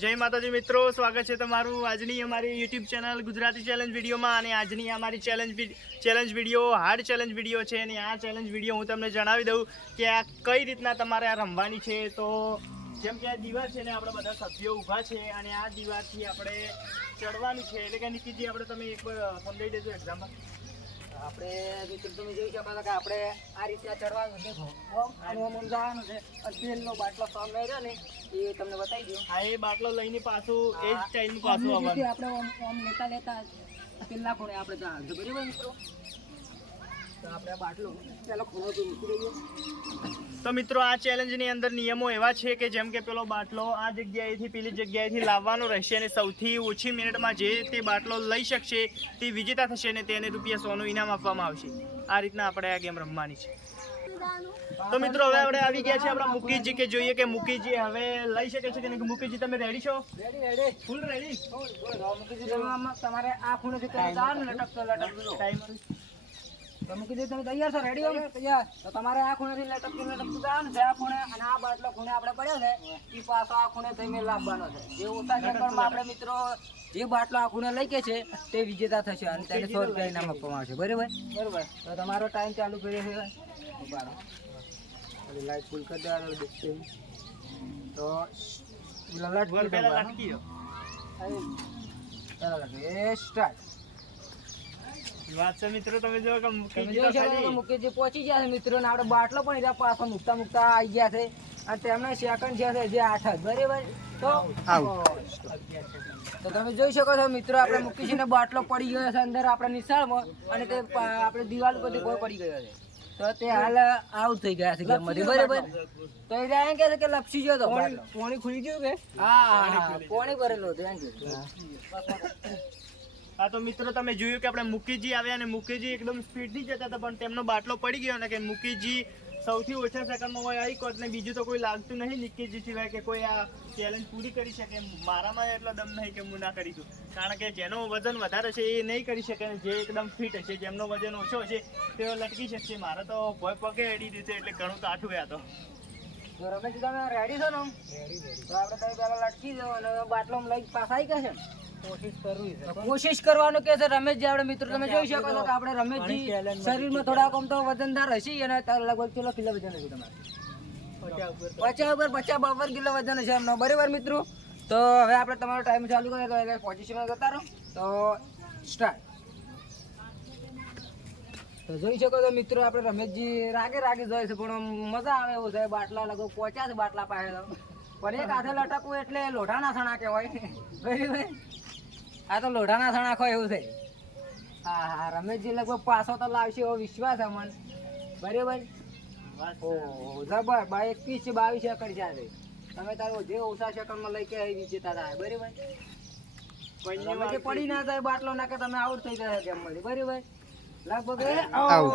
જય માતાજી મિત્રો, સ્વાગત છે તમારું આજની અમારી યુટ્યુબ ચેનલ ગુજરાતી ચેલેન્જ વિડીયોમાં. અને આજની અમારી challenge video hard challenge video છે. અને આ ચેલેન્જ વિડીયો હું તમને જણાવી દઉં કે આ કઈ રીતના તમારે આ રમવાની છે. તો જેમ કે આ દીવાર છે ને, આપણે બધા સભ્યો ઊભા છે અને આ દીવારથી આપણે ચડવાનું છે. એટલે કે નિકિતજી આપણે તમે એક સમજાવી દેજો એક્ઝામ્પલ. આપણે મિત્રો તમે જોઈ શકો છો કે આપણે આ રીતના ચડવાનું દેખો આમ જવાનું છે. તેલનો બાટલો સામે રહ્યો ને એ તમને બતાવી દઉં. હા, એ બાટલો લઈને પાછું એ જ ટાઈમ પાછું આવવાનું. આપણે આમ લેતા તેલના ખૂણે આપણે જવાનું છે. બરાબર મિત્રો, તો આપણે બાટલો પેલો ખૂણો તો મૂકી દઈએ. તો મિત્રો આ ચેલેન્જની અંદર નિયમો એવા છે કે જેમ કે પેલો બાટલો આ જગ્યાએથી પેલી જગ્યાએથી લાવવાનો રહેશે અને સૌથી ઓછી મિનિટમાં જે તે બાટલો લઈ શકશે તે વિજેતા થશે અને તેને ₹100નું ઇનામ આપવામાં આવશે. આ રીતના આપણે આ ગેમ રમવાની છે. તો મિત્રો હવે આપણે આવી ગયા છે આપણા મુકેશજી, કે જોઈએ કે મુકેશજી હવે લઈ શકે છે કે નહીં. મુકેશજી તમે રેડી છો? રેડી ફૂલ રેડી. તમારે આ ખૂણેથી જવાનું લટકતો ટાઈમ તો મૂકી દે. તમે તૈયાર છો? રેડી હો? તૈયાર. તો તમારે આ ખૂણેથી લટકતું જવાનું છે આ ખૂણે, અને આ બાટલો ખૂણે આપણે પડ્યો છે એ પાછો આ ખૂણે થઈને લાવવાનો છે. જે ઓછા સેકન્ડમાં આપણે મિત્રો જે બાટલો આ ખૂણે લઈ કે છે તે વિજેતા થશે અને તેને ₹100 ઇનામ આપવામાં આવશે. બરાબર બરાબર. તો તમારો ટાઈમ ચાલુ કર્યો છે. લાઈટ ફૂલ કરી દેવાનો તો લટકી સ્ટાર્ટ. વાત છે મિત્રો, તમે જો કે મુકેશજી પહોંચી ગયા છે મિત્રો, ને આપણે બાટલો પણ ત્યાં પાછો મૂકતા આવી ગયા છે અને તેમનો સેકન્ડ છે જે 8 જ. બરાબર. તો તમે જોઈ શકો છો મિત્રો, આપણે મુકેશજીનો બાટલો પડી ગયો છે અંદર આપણા નિશાળમાં અને તે આપણે દિવાલ પરથી કોઈ પડી ગયો છે. તો તે હાલ આઉટ થઈ ગયા છે ગેમમાંથી. બરાબર. તો એ એમ કહે છે કે લપસી ગયો તો પાણી ખુલી ગયું કે હા પાણી ભરેલું હતું એમ કે. હા, તો મિત્રો તમે જોયું કે આપણે મુકેશજી આવ્યા અને મુકેશજી એકદમ સ્પીડથી જતા હતા પણ તેમનો બાટલો પડી ગયો ને કે મુકેશજી સૌથી ઓછા સેકન્ડમાં હોય આવી કોટ ને બીજું તો કોઈ લાગતું નહીં નિકિતજી સિવાય કે કોઈ આ ચેલેન્જ પૂરી કરી શકે. મારામાં એટલો દમ નહીં કે હું ના કરી દઉં, કારણ કે જેનો વજન વધારે છે એ નહીં કરી શકે, જે એકદમ ફિટ હશે, જેમનો વજન ઓછો હશે તેઓ લટકી શકશે. મારે તો ભોય પગે એડી દીધે એટલે ઘણું કાઠું આ તો. રમેશ તમે રેડી છો ને? તો આપણે તમે પેલા લટકી જાઓ અને બાટલો લઈ પાછા આવી ગયા છે. કોશિશ કરવાનું કે છે રમેશજી. આપણે મિત્રો તમે જોઈ શકો છો કે આપણે રમેશજી શરીરમાં થોડાક આમ તો વજનદાર હશે અને લગભગ કેટલો કિલો વજન હશે તમારે? 50-52 કિલો વજન હશે એમનો. બરાબર મિત્રો. તો હવે આપણે તમારો ટાઈમ ચાલુ કરીએ તો પોઝિશનમાં જતા રહો. તો સ્ટાર્ટ. તો જોઈ શકો છો મિત્રો, આપણે રમેશજી રાગે જાય છે પણ મજા આવે એવું છે. બાટલા લગભગ 50 બાટલા પાસે પણ એક હાથે લટકવું એટલે લોઢાના સણા કહેવાય. બરાબર. આ તો લોઢાના સણા ખો એવું છે. હા, રમેશજી લગભગ પાછો તો લાવશે એવો વિશ્વાસ છે મને. બરાબર. જબર 21-22 સેકન્ડ છે. તમે તારો જે ઓછા સેકન્ડમાં લઈ કે વિજેતા થાય. બરાબર. પડી ના જાય બાટલો ના કે તમે આઉટ થઈ ગયા ગેમમાંથી. બરાબર. લગભગ આપણે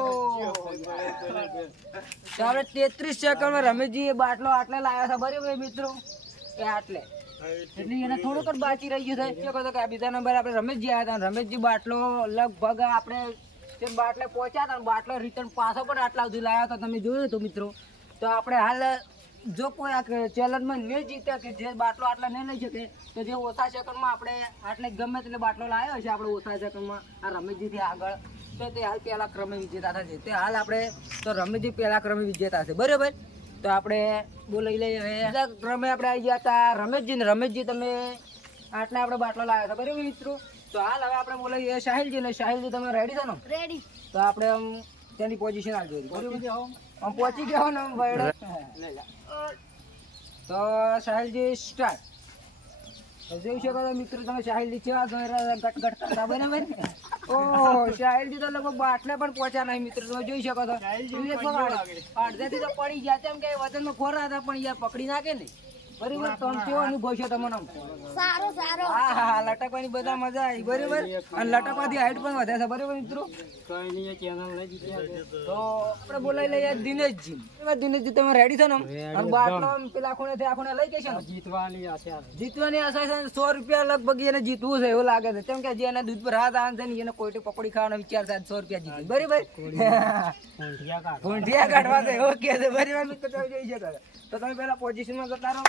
33 સેકન્ડમાં રમેશજી એ બાટલો આટલે લાવ્યા છે. બરાબર મિત્રો, એ આટલે એટલે એને થોડુંક જ બાકી રહી ગયું છે. શું કહો કે બીજા નંબર આપણે રમેશજી આવ્યા હતા. રમેશજી બાટલો લગભગ આપણે જે બાટલે પહોંચ્યા હતા બાટલો રિટર્ન પાછો પણ આટલા સુધી લાવ્યા હતા. તમે જોયું હતું મિત્રો. તો આપણે હાલ જો કોઈ આ ચેલેન્જમાં નહીં જીત્યા કે જે બાટલો આટલા નહીં લઈ શકે તો જે ઓછા સેકન્ડમાં આપણે આટલે ગમે એટલે બાટલો લાવ્યો છે આપણે ઓછા સેકન્ડમાં આ રમેશજીથી આગળ, તો તે હાલ પહેલા ક્રમે વિજેતા થશે. તે હાલ આપણે તો રમેશજી પહેલા ક્રમે વિજેતા છે. બરાબર. તો આપણે બોલાવી લઈએ. હવે ક્રમે આપણે આવી ગયા હતા રમેશજી તમે આટલા આપણે બાટલો લાવ્યા હતા. બરાબર મિત્રો. તો હાલ હવે આપણે બોલાવીએ સાહિલજી ને. સાહિલજી તમે રેડી છો ને? રેડી. તો આપણે આમ તેની પોઝિશન આવી જોઈએ. બરાબર. આમ પહોંચી ગયા ને તો સાહિલજી સ્ટાર્ટ. જોઈ શકો છો મિત્રો તમે સાહિલજી કેવા ગટ કરતા. બરાબર. ઓહ, સાહિલજી તો લગભગ બાટલે પણ પહોંચ્યા નહીં મિત્રો. તમે જોઈ શકો છો અડધેથી તો પડી ગયા તેમ કે વજનમાં ખોરા હતા પણ યાર પકડી નાખે ને. બરાબર. તો કેવો અનુભવ છે તમને? સારો. હા, લટકવાની બધા મજા આવી. બરાબર. અને લટકવાથી હાઈટ પણ વધે છે. બરાબર મિત્રો. તો આપણે બોલાવી લઈએ દિનેશજી. દિનેશજી તમે રેડી છો ને? અને બાટલો પેલા ખૂણેથી આ ખૂણે લઈ જશે ને? જીતવાની આશા છે. ₹100 લગભગ એને જીતવું છે એવું લાગે છે. કેમ કે જે એને દૂધ પર હાથ આવે છે ને એને કોઈ પકોડી ખાવાનો વિચાર છે. ₹100 જીતી. બરાબર. ભૂંઠિયા કાઢવા છે એવું કે છે. બરાબર મિત્રો તમે જોઈ શકો. તો તમે પેલા પોઝિશનમાં જતા રહો.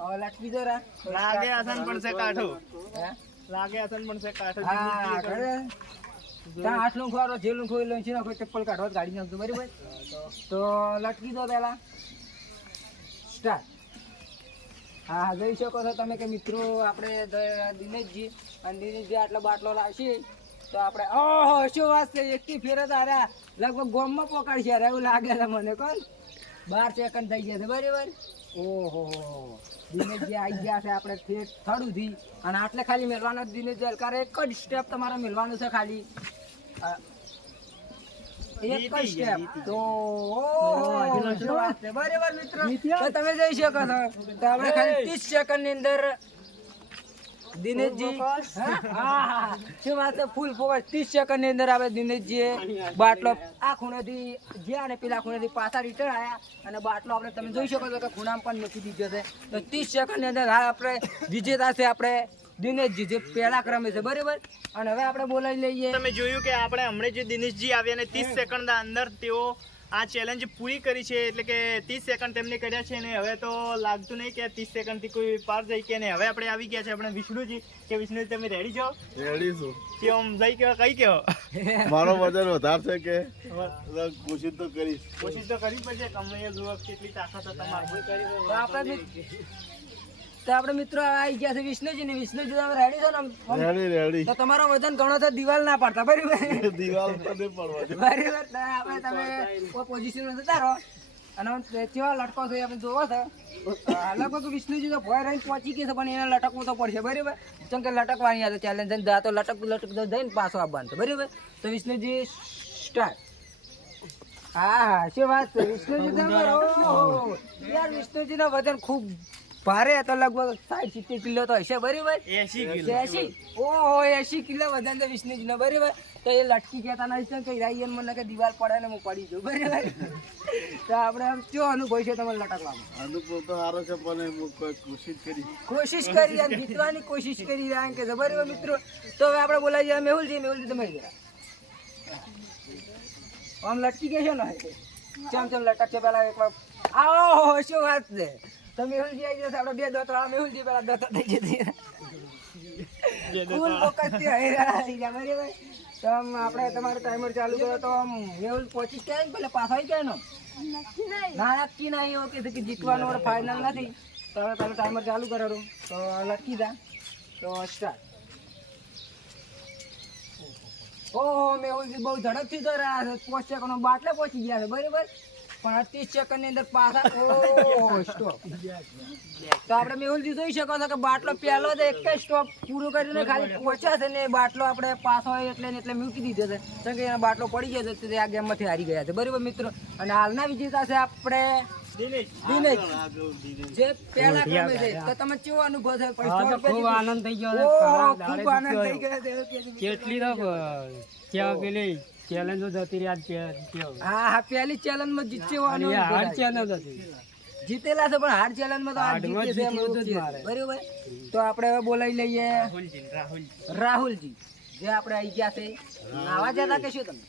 હવે લટકી દો રા. લાગે આસાન પણ છે કાઠો, હે? લાગે આસાન પણ છે કાઠો. હા, ખરે. ત્યાં આટલું ખોરો જેલું ખોઈ લઈને છે ને કોઈ ચપ્પલ કાઢવા કાઢી નાખતું બરાબર. તો લટકી દો પહેલા. સ્ટાર્ટ. હા જોઈ શકો છો તમે કે મિત્રો આપણે દિનેશજી અને દિનેશજી આટલો બાટલો લાવશે તો આપણે ઓહો શું વાત છે એકથી ફેર જ હાર્યા લગભગ ગોમમાં પકડશે યાર એવું લાગે છે મને કોણ 12 સેકન્ડ થઈ ગયા છે બરાબર. ઓહો દિનેશજી આવી ગયા છે આપણે ઠેઠ થડુંથી અને આટલે ખાલી મેળવાનો દિનેશજી હલકારે એક જ સ્ટેપ તમારે મેળવાનું છે ખાલી એક જ સ્ટેપ. તો ઓહો શું વાત છે બરાબર મિત્રો. તો તમે જોઈ શકો છો તો આપણે ખાલી 30 સેકન્ડ ની અંદર દિનેશજી હા શું વાત છે ફૂલ ફોકસ 30 સેકન્ડ ની અંદર આપણે દિનેશજી બાટલો આ ખૂણેથી જ્યાં અને પેલા ખૂણેથી પાછા રિટર્ન આવ્યા અને બાટલો આપણે તમે જોઈ શકો છો કે ખૂણામાં પણ મૂકી દીધો છે. તો 30 સેકન્ડ ની અંદર હા આપણે વિજેતા છે આપણે દિનેશજી જે પહેલા ક્રમે છે બરાબર. અને હવે આપણે બોલાવી લઈએ. તમે જોયું કે આપણે હમણાં જે દિનેશજી આવ્યા અને 30 સેકન્ડના અંદર તેઓ આ ચેલેન્જ પૂરી કરી છે એટલે કે 30 સેકન્ડ તેમને કર્યા છે અને હવે તો લાગતું નહીં કે 30 સેકન્ડથી કોઈ પાર જાય કે નહીં. હવે આપણે આવી ગયા છે આપણે વિષ્ણુજી કે વિષ્ણુજી તમે રેડી છો? રેડી છું. કે આમ જઈ કેવા કઈ કેવો મારો વજન વધારે છે કે કોશિશ તો કરીશ. કોશિશ તો કરવી પડશે. કમળીએ જુઓ કેટલી તાકાત છે તમારી. તો આપણે મિત્રો આવી ગયા છે વિષ્ણુજી ને વિષ્ણુજી તમે રેડી છો ને? Ready ready. તો તમારો વજન ઘણો છે દિવાલ ના પડતા બરાબર. દિવાલ પર નહીં પડવા દે. બરાબર. તો આપણે તમે કોઈ પોઝિશનમાં જતા રહો અને કેવા લટકો છે આપણે જોવો છે લગભગ વિષ્ણુજી તો ભય રહીને પહોંચી ગયા છે પણ એને લટકવું તો પડશે બરાબર. કેમ કે લટકવાની આ ચેલેન્જ તો લટક જઈને પાછો આવવાનું છે બરાબર. તો વિષ્ણુજી સ્ટાર્ટ. હા શું વાત છે વિષ્ણુજી તમારો યાર વિષ્ણુજીના વજન ખૂબ ભારે તો લગભગ 60-70 કિલો તો હશે બરાબર. 80 ઓહો 80 કિલો વજન છે વિષ્ણુજીનો બરાબર. તો એ લટકી કહેતા નથી કે રાઈ મને કે દિવાલ પડે ને હું પડી જાઉં બરાબર. તો આપણે આમ કેવો અનુભવ છે તમારે લટકવામાં? અનુભવ તો સારો છે પણ હું કોઈ કોશિશ કરી એમ જીતવાની કોશિશ કરી રહ્યા કે બરાબર મિત્રો. તો હવે આપણે બોલાવીએ મેહુલજી. મેહુલજી તમે જરા આમ લટકી ગયા છો ને ચમ લટકશે પેલા એકવાર આવો શું વાત છે. તો મેહુલજી આવી જશે આપણે બે દોતરા મેહુલજી પેલા દોતરા થઈ જતી ફૂલ ફોકસ થી આવી ગયા બરાબર. તો આમ આપણે તમારો ટાઈમર ચાલુ કરો તો આમ મેહુલ પહોંચી ગયા ને પેલા પાછા આવી ગયા ને ના નક્કી નહીં એવું કે જીતવાનું ફાઇનલ નથી. તો હવે પેલો ટાઈમર ચાલુ કરેલું તો લટકી જા. તો સ્ટાર્ટ. ઓહો મેહુલજી બહુ ઝડપથી તો રહ્યા છે 5 સેકન્ડ બાટલે પહોંચી ગયા છે બરાબર. પણ 30 સેકન્ડ ની અંદર પાછા ઓહો સ્ટોપ. તો આપણે મેહુલજી જોઈ શકો છો કે બાટલો પહેલો જ એક જ સ્ટોપ પૂરો કરીને ખાલી પહોંચ્યા છે ને બાટલો આપણે પાછો હોય એટલે ને એટલે મૂકી દીધો છે કેમ કે એનો બાટલો પડી ગયો છે તે આ ગેમમાંથી હારી ગયા છે બરાબર મિત્રો. અને હાલના વિજેતા છે આપણે દિનેશ જે પહેલા ક્રમે છે. તો તમે કેવો અનુભવ છે? ખૂબ આનંદ થઈ ગયો. ખૂબ આનંદ થઈ ગયો કેટલી તો પેલી ચેલેન્જ જતી રહી. હા પહેલી ચેલેન્જ માં જીતવાનું હાર્ડ ચેલેન્જ હતી. જીતેલા છે પણ હાર્ડ ચેલેન્જ માં તો હાર જીતે છે બરાબર. તો આપણે હવે બોલાવી લઈએ રાહુલજી જે આપણે આવી ગયા છે. નાવા જતા કે શું તમે?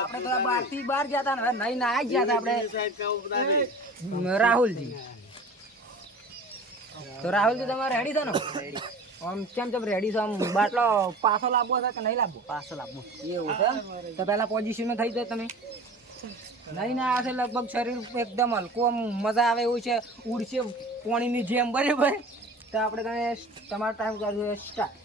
આપણે તો 12 થી 12 જતા ને નહીં ના ગયા હતા આપણે રાહુલજી. તો રાહુલજી તમારે રેડી છે ને? આમ કેમ રેડી છો? આમ બાટલો પાછો લાવવો છે કે નહીં લાવવો? પાછો લાવવો એવું છે. તો પેલા પોઝિશનમાં થઈ જાય તમે નહીં ના આવે લગભગ શરીર એકદમ હલકું આમ મજા આવે એવું છે ઉડશે પાણીની જેમ બરાબર. તો આપણે તમે તમારો ટાઈમ કરજો સ્ટાર્ટ.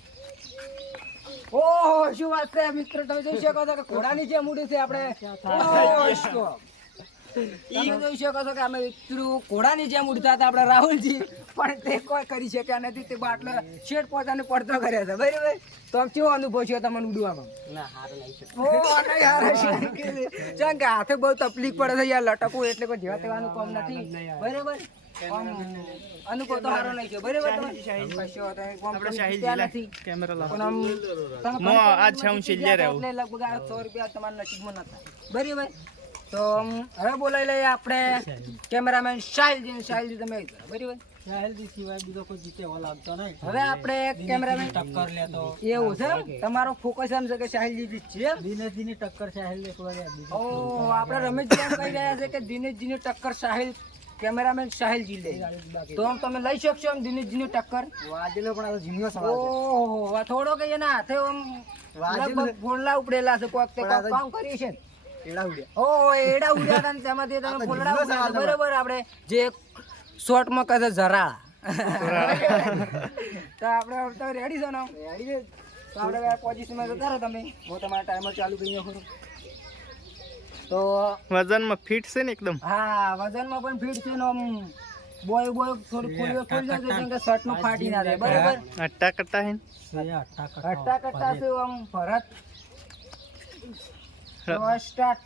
ઓહો શું વાત છે મિત્રો. તમે જોઈ શકો છો કે ઘોડાની જેમ ઉડે છે આપણે. તમે જોઈ શકો છો કે અમે મિત્રો ઘોડાની જેમ ઉડતા હતા આપણે રાહુલજી પણ તે કોઈ કરી શક્યા નથી. તે બાટલો શેઠ પોતાને પડતો કર્યા છે બરાબર. તો આમ કેવો અનુભવ છે તમને ઉડવામાં? કે હાથે બહુ તકલીફ પડે છે યાર લટકવું એટલે કોઈ જેવા તેવાનું કામ નથી બરાબર. અનુભવ તો સારો નહીં છે બરાબર. લગભગ 100 રૂપિયા તમારા નસીબમાં નતા બરાબર. તો હવે બોલાવી લઈએ આપણે કેમેરામેન સાહિલજી. સાહિલજી તમે બરાબર. સાહેલજી સિવાય બીજો કોઈ જીતે એવો લાગતો નહીં. હવે આપણે કેમેરામેન ટક્કર લેતો એવું છે તમારો ફોકસ એમ છે કે સાહિલજી જીતશે. દિનેશજીની ટક્કર સાહેલ એક વાર ઓ આપણે રમેશજી એમ કહી રહ્યા છે કે દિનેશજીની ટક્કર સાહિલ કેમેરામેન સાહિલજી લે તો આમ તમે લઈ શકશો આમ દિનેશજીની ટક્કર વાજેલો પણ આ જીમ્યો ઓહો આ થોડો કે એના હાથે આમ લગભગ ફોડલા ઉપડેલા છે કોક તે કોક કામ કરી છે ને એડા ઉડ્યા. ઓહો એડા ઉડ્યા હતા ને તેમાંથી તમે ફોડલા ઉપડ્યા હતા. બરાબર આપણે જે શોર્ટમાં કહે છે ઝરા તો આપણે રેડી છો ને રેડી છે તો આપણે પોઝિશનમાં જતા રહો તમે હું તમારા ટાઈમર ચાલુ કરી નાખું તો વજનમાં ફિટ છે ને એકદમ. હા વજનમાં પણ ફિટ છે ને આમ બોય થોડું ખોલી જાય કેમ કે શર્ટ નું ફાટી ના જાય બરાબર અટ્ટા કટ્ટા હે ને? કટ્ટા કટ્ટા છે આમ ભરત તો સ્ટાર્ટ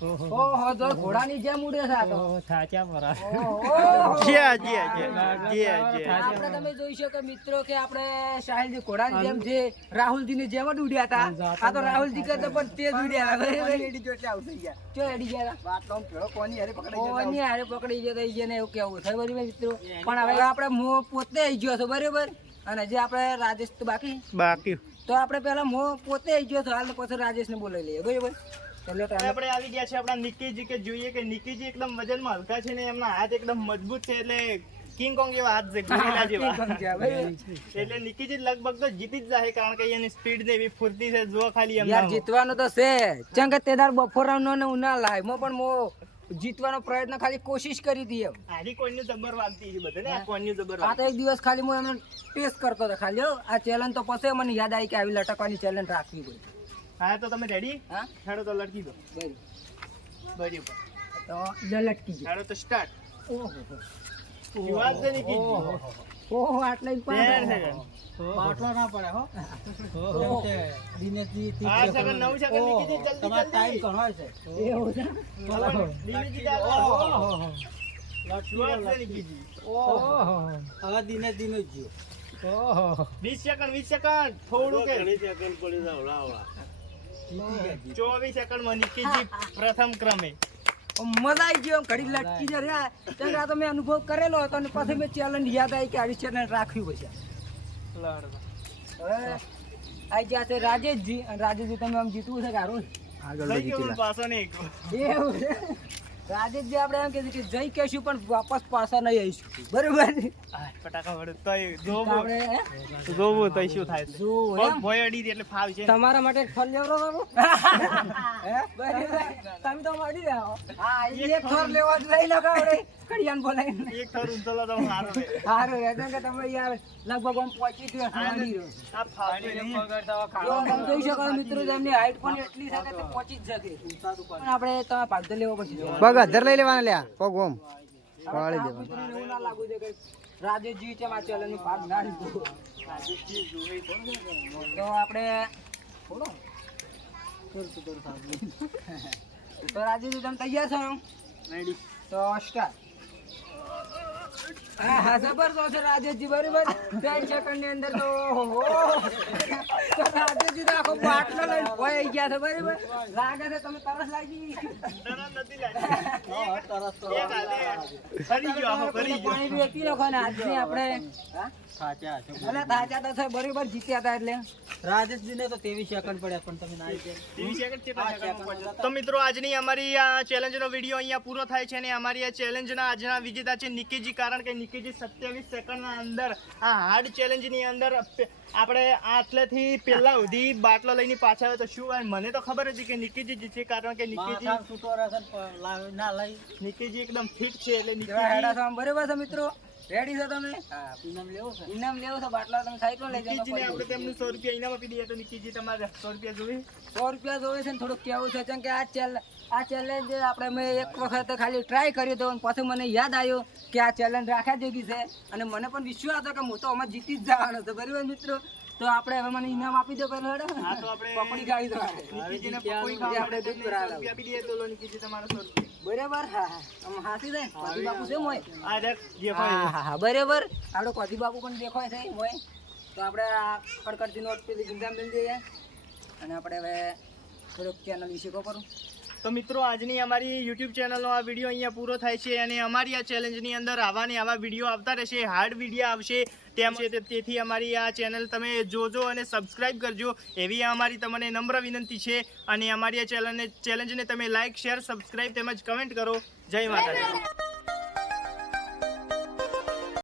ઓહો જો ઘોડાની જેમ ઉડે છે આ તો થાચા પરા. ઓહો. આપણે તમે જોઈ શકો મિત્રો કે આપણે સાહિલજી ઘોડાની જેમ જે રાહુલજીની જેમ જ ઉડ્યા હતા આ તો રાહુલજી કરતા પણ તેજ ઉડ્યા હતા ચો એડી ગયા કોની હારે પકડી જતા ઈ જેને એવું કેવું થાય બરાબર મિત્રો પણ હવે આપણે મો પોતે આવી ગયો છો બરાબર અને જે આપણે રાજેશ તો બાકી તો આપણે પેલા મો પોતે આવી ગયો છો હાલ પછી રાજેશને બોલાવી લઈએ બરાબર આપણે આવી ગયા છે આપણા નિકીજી કે જોઈએ કે નિકીજી એકદમ વજનમાં હલકા છે ને એમના હાથ એકદમ મજબૂત છે એટલે કિંગ કોંગ એવા હાથ છે ગોરીલા જેવા એટલે નિકીજી લગભગ તો જીતી જ જાય કારણ કે એની સ્પીડ ને એવી ફૂર્તી છે જો ખાલી એમ યાર જીતવાનું તો છે ચંગ કે તેદાર બપોરનો ને ઉના લાય મો પણ મો જીતવાનો પ્રયત્ન ખાલી કોશિશ કરી હતી એમ આની કોઈનું જબર વાગતી છે બધે ને કોઈનું જબર આ તો એક દિવસ ખાલી હું એમને ટેસ્ટ કરતો હતો ખાલી હો. આ ચેલેન્જ તો પછી મને યાદ આવી કે આવી લટકવાની ચેલેન્જ રાખવી પડે. હા તો તમે રેડી હા ખેડો તો લટકી દો બરી ઉપર તો લટકી ગયો ખેડો તો સ્ટાર્ટ ઓહો શિવાજ છે નિકીજી ઓહો આટલા જ પાડે. બાટલો ના પડે હો. દિનેશજી 8 સેકન્ડ 9 સેકન્ડ નિકીજી જલ્દી તમારો ટાઈમ જલ્દી ઘણો છે. એવું છે દિનેશજી જાઓ શિવાજ છે નિકીજી હવે દિનેશ જીઓ. 20 સેકન્ડ થોડું કે 24 સેકન્ડમાં નિકીજી પ્રથમ ક્રમે મજા આવી ગયો ઘડી લટકી જ રહ્યા કેમ કે આ તો મેં અનુભવ કરેલો હતો અને પછી મેં ચેલેન્જ યાદ આવી કે આવી ચેલેન્જ રાખવી પડશે હવે આ જ્યાં છે રાજેશજી અને રાજેશજી તમે આમ જીતવું છે કે હારું લઈ ગયો પાછો ને એક એવું છે રાજેશજી આપણે એમ કીધું કે જઈ કહેશું પણ વાપસ પાછા નહીં આવીશું બરોબર ફટાકા વડે તઈ જોવો આપણે હે? જોવો તઈ શું થાય છે જોવું પગ એમ? ભોય અડી દે એટલે ફાવ છે તમારા માટે એક ફળ લેવડો બાબુ હે? બરાબર. તમે તો મળી જાઓ હા એક ફળ લેવા જ લઈ લો કાવડે કડિયાન બોલાવીને એક થર ઊંચો તો સારો રે સારું રહે કે તમે યાર લગભગ આમ પહોંચી ગયો મળી રહ્યો આ ફાવ જો તમે જોઈ શકો છો મિત્રો એમની હાઈટ પણ એટલી છે કે તે પહોંચી જ શકે પણ આપણે તમે ભાગ લેવો પડશે પગ અધર લઈ લેવાના લ્યા પગ ઓમ પાડી દેવાનું એવું ના લાગુ છે કે રાજેશજી છે આ ચેલેન્જ નું ભાગ ના લીધો તો આપણે બોલો તો રાજેશજી તમે તૈયાર છો રેડી તો સ્ટાર્ટ હા હા જબરદસ્ત છે રાજેશજી બરાબર 10 સેકન્ડ ની અંદર તો ઓહો તો રાજેશજી તો આખો બાટલો લઈને ભોય ગયા છે બરાબર લાગે છે તમે તરસ લાગી તરત નથી લાગી એક હાલે ફરી ગયો આખો ફરી ગયો પાણી બી પી નાખો ને આજની આપણે હા સાચા છો. અને તાજા તો છે બરાબર જીત્યા હતા એટલે રાજેશજીને તો 23 સેકન્ડ પડ્યા પણ તમે ના આવી. 30 સેકન્ડ કેટલા સેકન્ડમાં પહોંચ્યો? તો મિત્રો આજની અમારી આ ચેલેન્જનો વિડીયો અહીંયા પૂરો થાય છે અને અમારી આ ચેલેન્જના આજના વિજેતા છે નિકીજી કારણ કે નિકીજી 27 સેકન્ડના અંદર આ હાર્ડ ચેલેન્જની અંદર આપણે આટલેથી પહેલા સુધી બાટલો લઈને પાછા આવે તો શું હોય? મને તો ખબર હતી કે નિકીજી જીતશે કારણ કે નિકીજી માથામાં છૂટો રહેશે ને લાવી ના લઈ નિકીજી એકદમ ફિટ છે એટલે કેવા હેડા નિકીજી છો આમ બરાબર છે મિત્રો રેડી છો તમે હા ઇનામ લેવો છે. ઇનામ લેવો છે બાટલા તમે સાઈડ લઈ નિકીજીને જાઓ આપણે તેમનું 100 રૂપિયા ઇનામ આપી દઈએ તો નિકીજી તમારે 100 રૂપિયા જોઈએ 100 રૂપિયા જોવે છે ને થોડુંક કેવું છે કેમ કે આ ચેલેન્જ આપણે મેં એક વખત ખાલી ટ્રાય કર્યો હતો અને પછી મને યાદ આવ્યું કે આ ચેલેન્જ રાખ્યા જેવી છે અને મને પણ વિશ્વાસ હતો કે હું તો આમાં જીતી જ જવાનો હતો બરાબર મિત્રો તો આપણે હવે મને ઇનામ આપી દો પહેલા હેડો હા તો આપણે પપડી ગાડી દો નિકીજીને પકોડી ખાવા માટે તેમને 100 રૂપિયા આપી દઈએ તો લો નિકીજી તમારે 100 રૂપિયા બરાબર હા હા આમ હાસી જાય કોધી બાપુ છે મોય આ દેખ જે હા ભાઈ હા હા બરાબર આપણે કોધી બાપુ પણ દેખાય છે મોય તો આપણે આ કડકડતી નોટ પેલી જિંદા મિલ જઈએ અને આપણે હવે થોડુંક ચેનલ વિશે કહો કરું તો મિત્રો આજની અમારી યુટ્યુબ ચેનલનો આ વિડીયો અહીંયા પૂરો થાય છે અને અમારી આ ચેલેન્જની અંદર આવા ને આવા વિડીયો આવતા રહેશે, હાર્ડ વિડીયો આવશે તેથી અમારી આ ચેનલ તમે જોજો અને સબસ્ક્રાઈબ કરજો એવી અમારી તમને નમ્ર વિનંતી છે. અને અમારી આ ચેલેન્જને તમે લાઇક, શેર, સબસ્ક્રાઈબ તેમજ કમેન્ટ કરો. જય માતાજી.